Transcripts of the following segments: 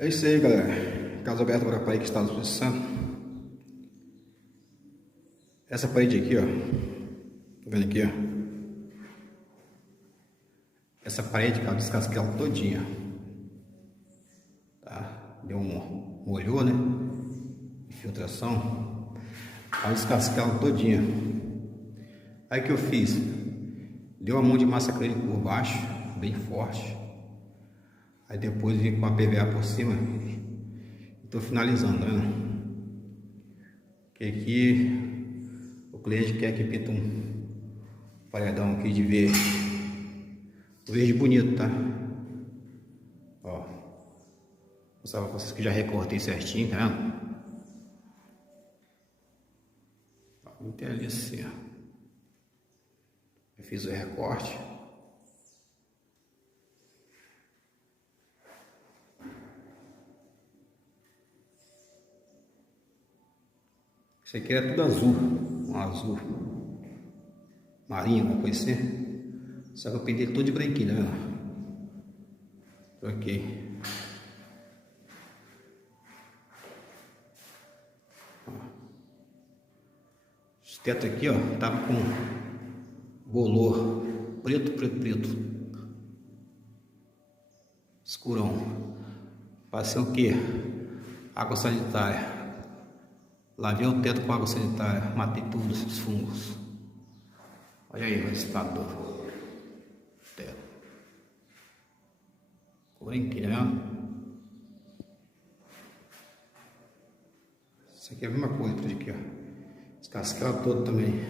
É isso aí, galera. Casa aberta para a parede que está à disposição. Essa parede aqui, ó. Tá vendo aqui, ó? Essa parede, cara, descasquei ela todinha. Tá? Deu um molhou, né? Infiltração. Aí descasquei ela todinha. Aí que eu fiz? Deu uma mão de massa acrílica por baixo, bem forte. Aí depois vim com a PVA por cima. Estou finalizando, né? Que aqui o cliente quer que pinta um paredão aqui de verde. Verde bonito, tá? Ó. Vou mostrar pra vocês que já recortei certinho, tá vendo? Muito ali assim, ó. Eu fiz o recorte. Isso aqui é tudo azul, um azul marinho, alguma coisa assim. Só que eu pintei todo de branquinho, né? Ok. Esse teto aqui, ó, tava com bolor preto, escurão. Passei o que? Água sanitária. Lavei o teto com água sanitária, matei todos os fungos. Olha aí o resultado do teto. Ficou branquinho, né? Isso aqui é a mesma coisa, tudo aqui, ó. Descasquei ela toda também.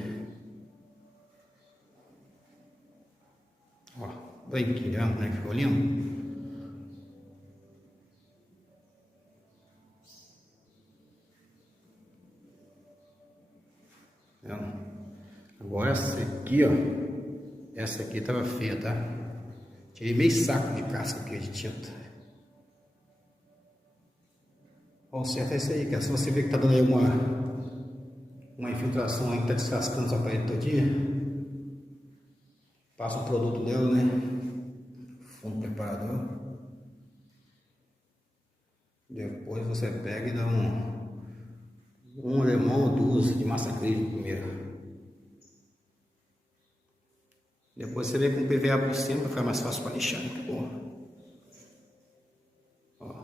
Ó, branquinho, né? Ficou lindo. Agora essa aqui, ó. Essa aqui tava feia, tá? Tirei meio saco de casca aqui de tinta. Ó, o certo é isso aí, cara. Se você vê que tá dando aí uma infiltração aí que tá descascando essa parede todinha, passa o produto dela, né? Fundo preparador. Depois você pega e dá um limão ou duas de massa acrílica primeiro. Depois você vem com PVA por cima, vai ficar mais fácil para lixar. Ó.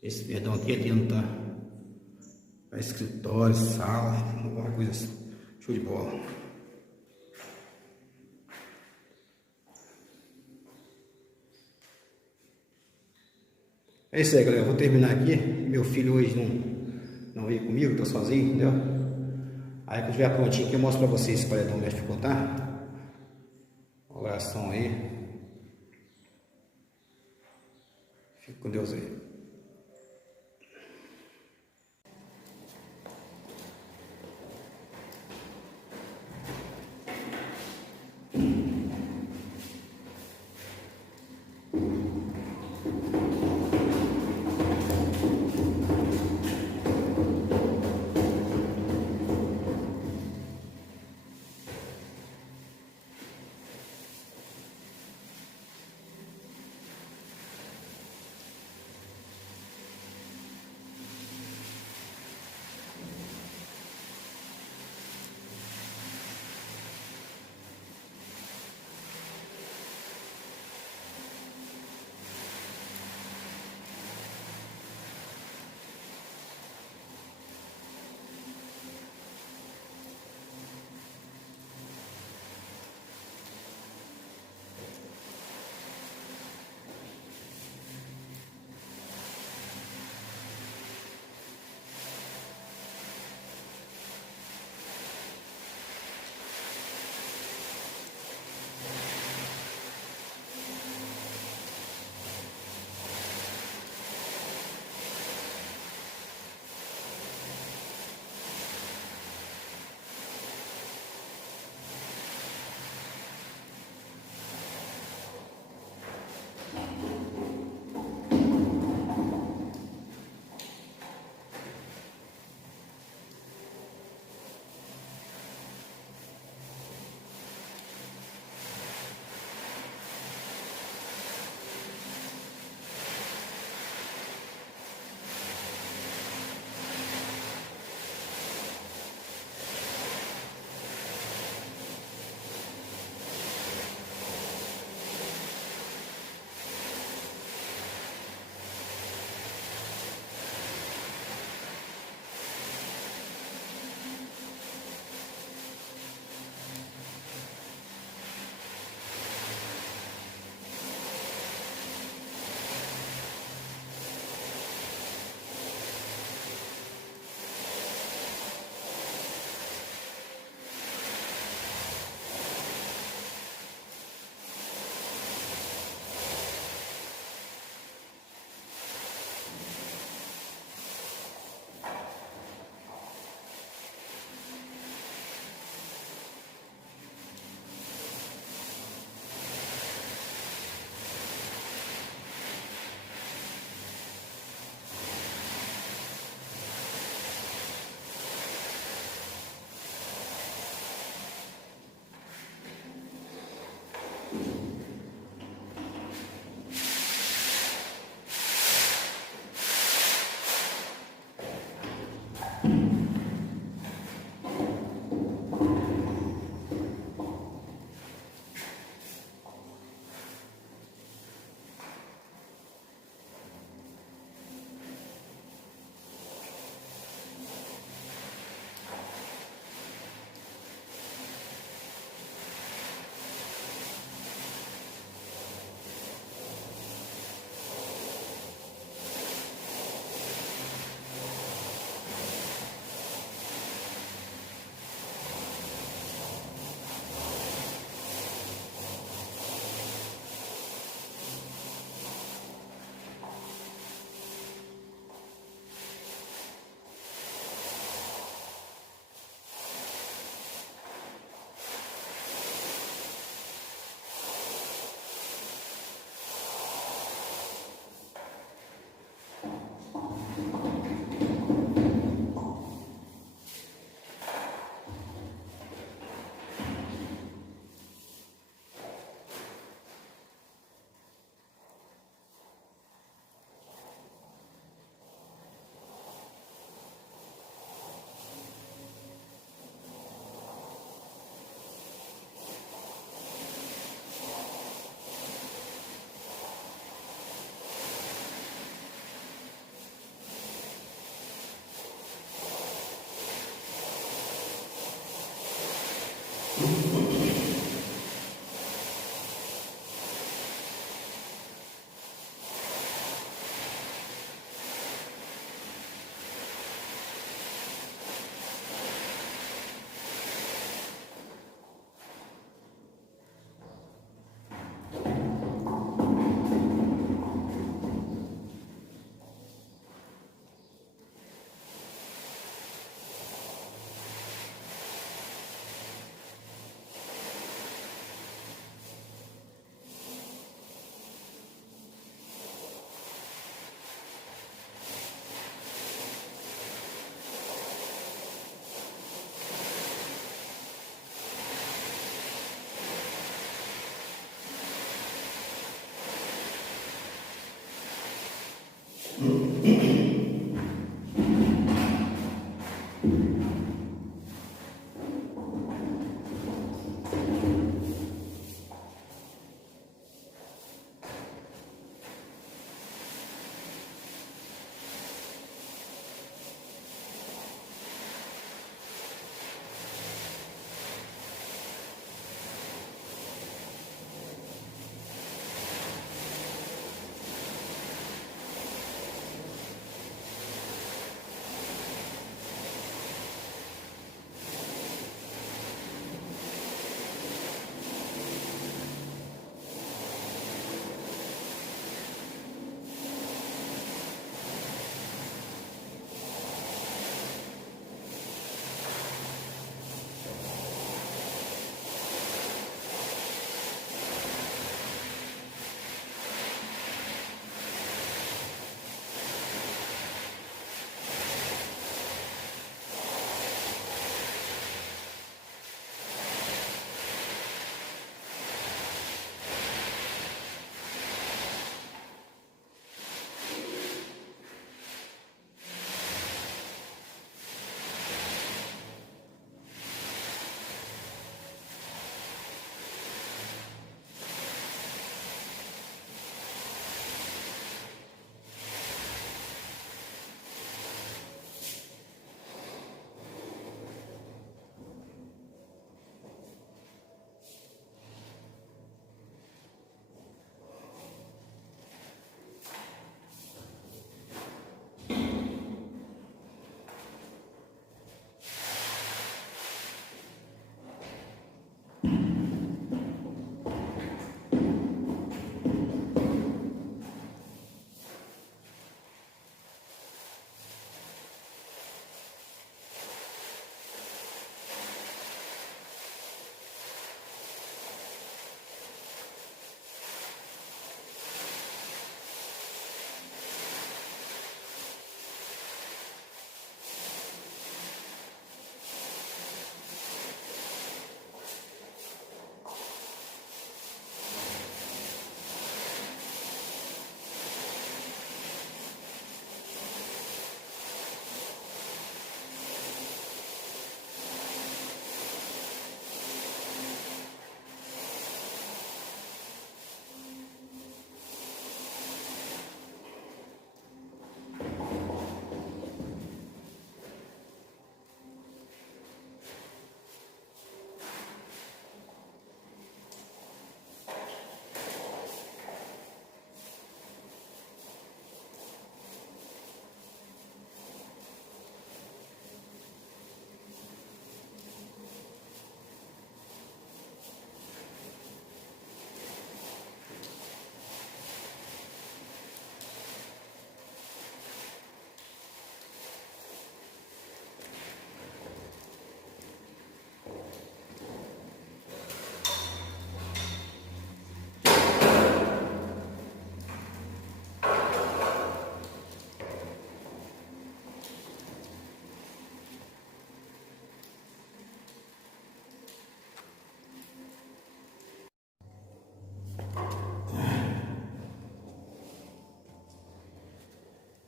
Esse perdão aqui é lindo, tá? Para escritório, sala, alguma coisa assim. Show de bola. É isso aí, galera. Eu vou terminar aqui. Meu filho hoje não veio comigo, tô sozinho, entendeu? Aí quando estiver prontinho aqui eu mostro pra vocês esse paredão onde ficou, tá? Oração aí. Fique com Deus aí.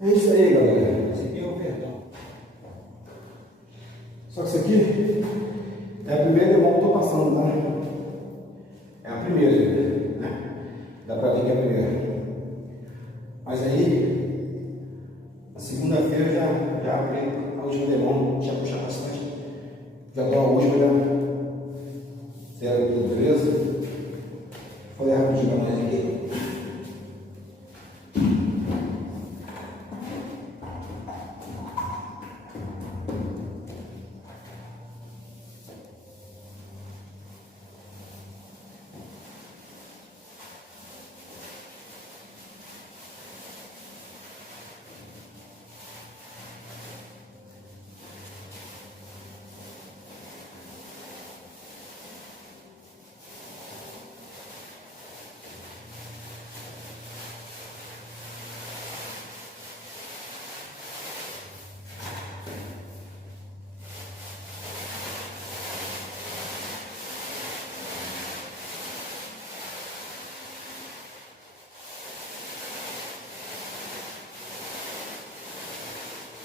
É isso aí, galera. Esse aqui é o perdão. Só que isso aqui é a primeira demão que eu tô passando, tá? É a primeira, né? Dá pra ver que é a primeira. Mas aí, na segunda-feira eu já abri a última demão, já puxar bastante. Já dou a última, já zero tudo, beleza? Vou ler rapidinho pra nós aqui.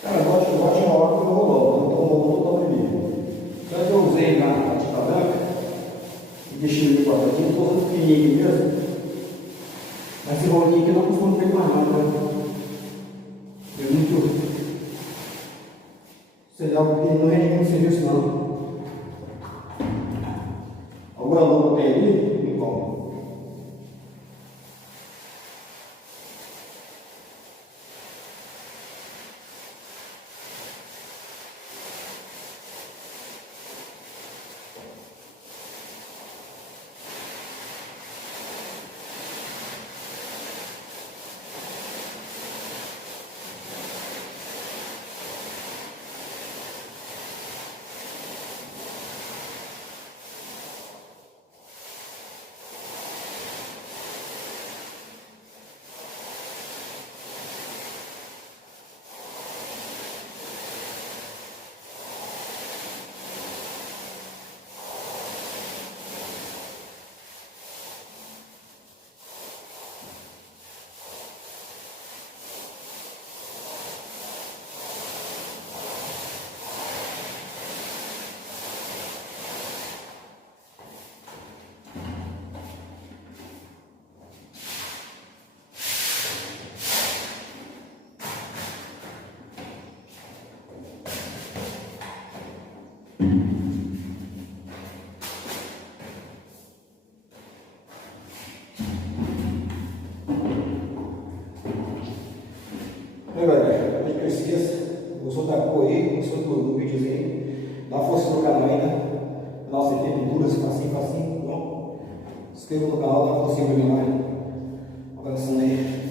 Cara, eu gosto de uma hora que eu vou logo, então eu vou todo primeiro. Só que eu usei na tinta branca e deixei ele quadradinho, estou usando pequenininho aqui mesmo. Mas esse rolinho aqui eu não costumo ter mais não, né? Eu muito. Sei lá, porque não rende muito serviço não. Alguma luva tem ali? Igual. Aí, galera, não esqueça, gostou da cor aí, gostou do videozinho, dá força no canal aí, né? Nossa equipe dura, facinho, bom? Se inscreva no canal, dá força pra mim lá. Abração aí.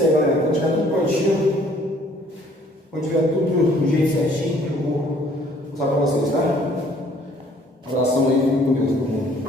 isso aí, galera. Quando tiver tudo prontinho, quando tiver tudo do jeito certinho, eu vou mostrar pra vocês, tá? Abração aí, fiquem com Deus, todo mundo.